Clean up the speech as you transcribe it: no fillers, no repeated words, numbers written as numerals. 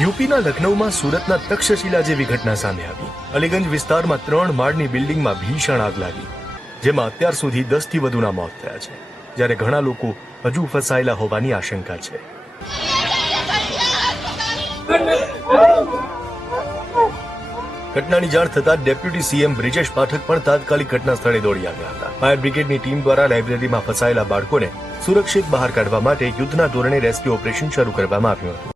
યુપીના લખનૌમાં સુરતના તક્ષશિલા જેવી ઘટના સામે આવી. અલીગંજ વિસ્તારમાં 3 માળની બિલ્ડિંગમાં ભીષણ આગ લાગી, જેમાં અત્યાર સુધી 10 થી વધુના મોત થયા છે, જ્યારે ઘણા લોકો હજુ ફસાયેલા હોવાની આશંકા છે. ઘટનાની જાણ થતાં ડેપ્યુટી સીએમ બ્રિજેશ પાઠક પણ તાત્કાલિક ઘટના સ્થળે દોડી આવ્યા હતા. ફાયર બ્રિગેડની ટીમ દ્વારા લાઇબ્રેરીમાં ફસાયેલા બાળકોને સુરક્ષિત બહાર કાઢવા માટે યુદ્ધના ધોરણે રેસ્ક્યુ ઓપરેશન શરૂ કરવામાં આવ્યું હતું.